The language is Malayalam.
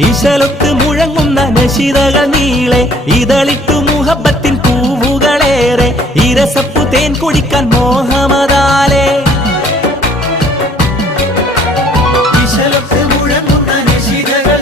ഇശലൊത്ത് മുഴങ്ങുന്ന നശിതകൾ നീളെ ഇതളിട്ടു മുഹബത്തിൻ പൂവുകളേറെ ഇരസപ്പു തേൻ കുടിക്കാൻ മോഹമതാ